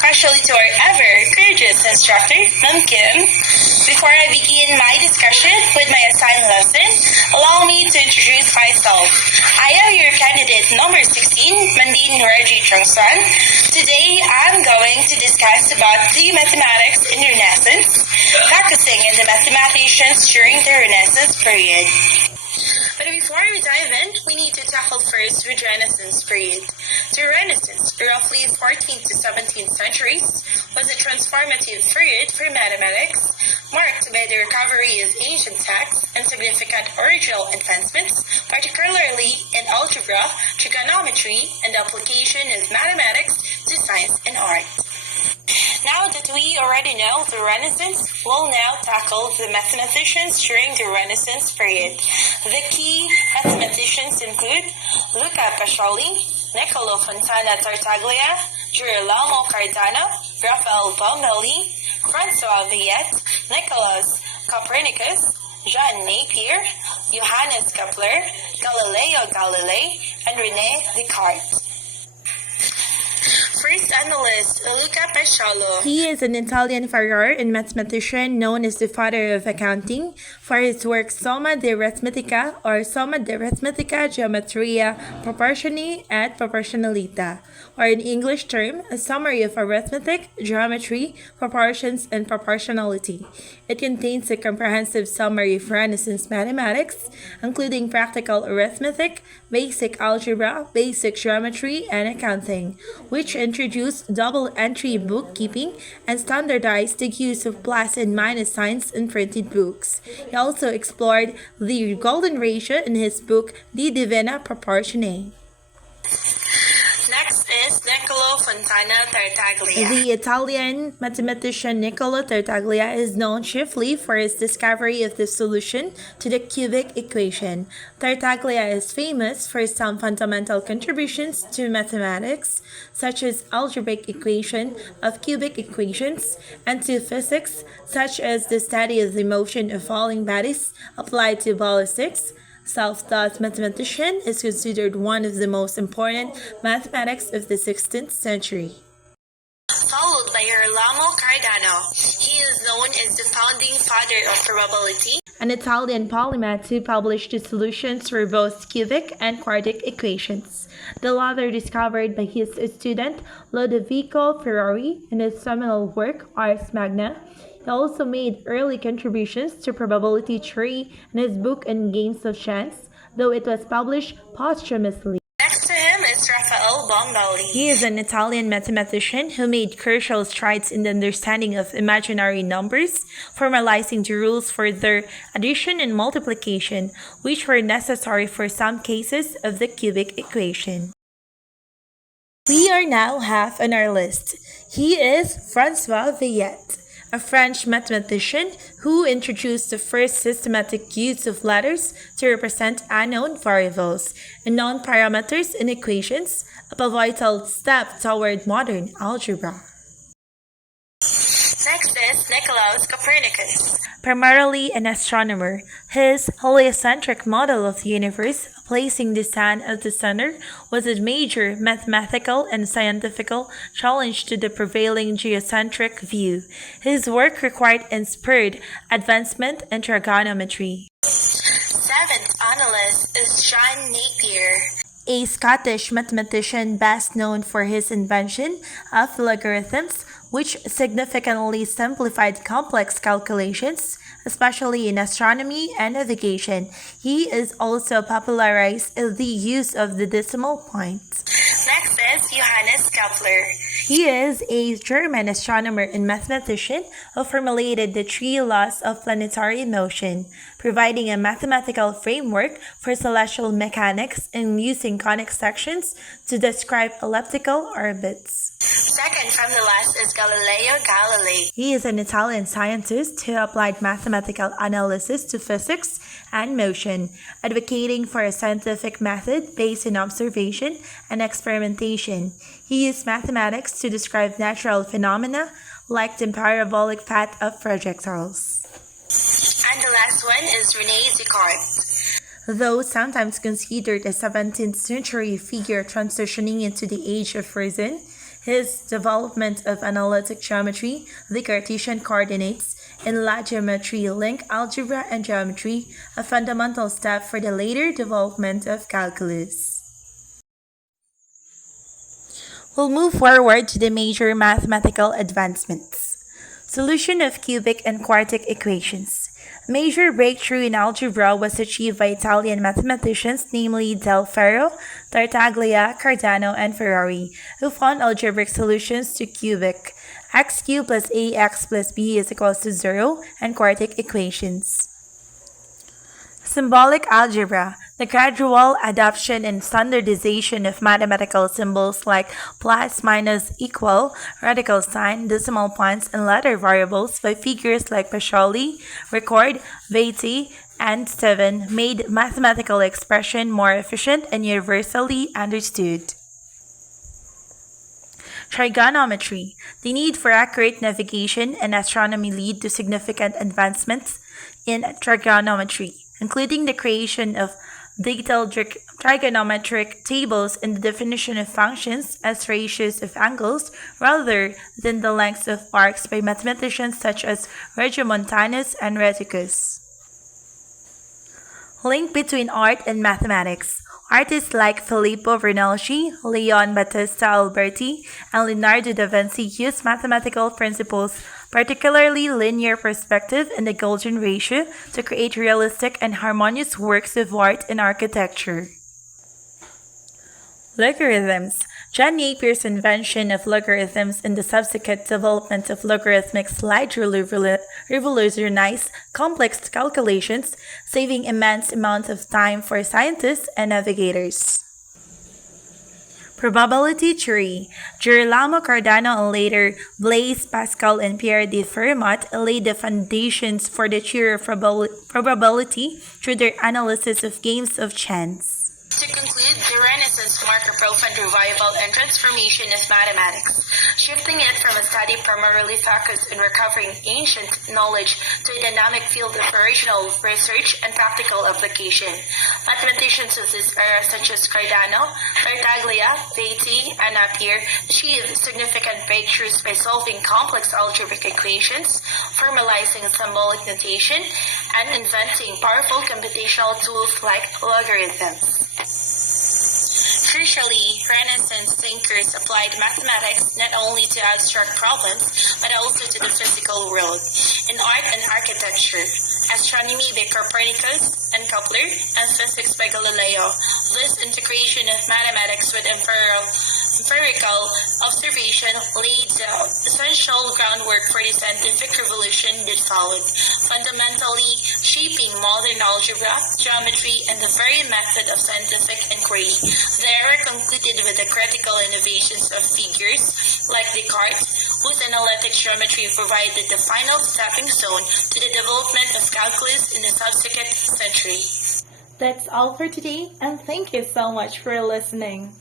especially to our ever courageous instructor, Ma'am Kim. Before I begin my discussion with my assigned lesson, allow me to introduce myself. I am your candidate number 16, Mandine Reggie Chongsan. Today, I'm going to discuss about the mathematics in Renaissance, focusing on the mathematicians during the Renaissance period. But before we dive in, we need to tackle first the Renaissance period. The Renaissance, roughly 14th to 17th centuries, was a transformative period for mathematics, marked by the recovery of ancient texts and significant original advancements, particularly in algebra, trigonometry, and the application of mathematics to science and art. Now that we already know the Renaissance, we'll now tackle the mathematicians during the Renaissance period. The key mathematicians include Luca Pacioli, Niccolo Fontana Tartaglia, Girolamo Cardano, Raphael Bombelli, Francois Viette, Nicolas Copernicus, Jean Napier, Johannes Kepler, Galileo Galilei, and René Descartes. First analyst, Luca Paciolo. He is an Italian farrier and mathematician known as the father of accounting for his work Somma de Arithmetica or Somma de Arithmetica Geometria Proportioni et Proportionalita, or in English term, a summary of arithmetic, geometry, proportions, and proportionality. It contains a comprehensive summary of Renaissance mathematics, including practical arithmetic, basic algebra, basic geometry, and accounting, which introduced double-entry bookkeeping and standardized the use of plus and minus signs in printed books. He also explored the golden ratio in his book De Divina Proportione. Next is Niccolo Fontana Tartaglia. The Italian mathematician Niccolo Tartaglia is known chiefly for his discovery of the solution to the cubic equation. Tartaglia is famous for some fundamental contributions to mathematics, such as algebraic equation of cubic equations, and to physics, such as the study of the motion of falling bodies applied to ballistics. Self-taught mathematician is considered one of the most important mathematics of the 16th century. Followed by Girolamo Cardano. He is known as the founding father of probability, An Italian polymath who published the solutions for both cubic and quadratic equations. The latter discovered by his student Lodovico Ferrari in his seminal work Ars Magna. He also made early contributions to probability theory in his book On Games of Chance, though it was published posthumously. Next to him is Raphael Bombelli. He is an Italian mathematician who made crucial strides in the understanding of imaginary numbers, formalizing the rules for their addition and multiplication, which were necessary for some cases of the cubic equation. We are now half on our list. He is Francois Viette, a French mathematician who introduced the first systematic use of letters to represent unknown variables and known parameters in equations, a pivotal step toward modern algebra. Next is Nicolaus Copernicus. Primarily an astronomer, his heliocentric model of the universe, placing the sun at the center, was a major mathematical and scientific challenge to the prevailing geocentric view. His work required and spurred advancement in trigonometry. Seventh analyst is Jean Napier. A Scottish mathematician best known for his invention of logarithms, which significantly simplified complex calculations, especially in astronomy and navigation. He is also popularized the use of the decimal point. Next is Johannes Kepler. He is a German astronomer and mathematician who formulated the three laws of planetary motion, providing a mathematical framework for celestial mechanics and using conic sections to describe elliptical orbits. Second from the last is Galileo Galilei. He is an Italian scientist who applied mathematical analysis to physics and motion, advocating for a scientific method based on observation and experimentation. He used mathematics to describe natural phenomena like the parabolic path of projectiles. And the last one is René Descartes. Though sometimes considered a 17th century figure transitioning into the age of reason, His development of analytic geometry, the Cartesian coordinates, in La geometry, link algebra and geometry, a fundamental step for the later development of calculus. We'll move forward to the major mathematical advancements. Solution of cubic and quartic equations. A major breakthrough in algebra was achieved by Italian mathematicians, namely Del Ferro, Tartaglia, Cardano, and Ferrari, who found algebraic solutions to cubic x cubed plus ax plus b is equals to 0 and quartic equations. Symbolic algebra, the gradual adoption and standardization of mathematical symbols like plus, minus, equal, radical sign, decimal points, and letter variables by figures like Pacioli, Ricord, Beatty, and Steven made mathematical expression more efficient and universally understood. Trigonometry. The need for accurate navigation and astronomy lead to significant advancements in trigonometry, including the creation of detailed trigonometric tables and the definition of functions as ratios of angles rather than the lengths of arcs by mathematicians such as Regiomontanus and Rheticus. Link between art and mathematics. Artists like Filippo Brunelleschi, Leon Battista Alberti, and Leonardo da Vinci used mathematical principles, particularly linear perspective and the golden ratio, to create realistic and harmonious works of art and architecture. Logarithms. John Napier's invention of logarithms and the subsequent development of logarithmic largely revolutionized complex calculations, saving immense amounts of time for scientists and navigators. Probability theory. Girolamo Cardano and later Blaise Pascal and Pierre de Fermat laid the foundations for the theory of probability through their analysis of games of chance. To conclude, the Renaissance marked a profound revival and transformation of mathematics, shifting it from a study primarily focused on recovering ancient knowledge to a dynamic field of original research and practical application. Mathematicians of this era such as Cardano, Tartaglia, Beatty, and Napier achieved significant breakthroughs by solving complex algebraic equations, formalizing symbolic notation, and inventing powerful computational tools like logarithms. Crucially, Renaissance thinkers applied mathematics not only to abstract problems, but also to the physical world, in art and architecture, astronomy by Copernicus and Kepler, and physics by Galileo. This integration of mathematics with empirical observation laid the essential groundwork for the scientific revolution that followed, fundamentally shaping modern algebra, geometry, and the very method of scientific inquiry. The era concluded with the critical innovations of figures like Descartes, whose analytic geometry provided the final stepping stone to the development of calculus in the subsequent century. That's all for today, and thank you so much for listening.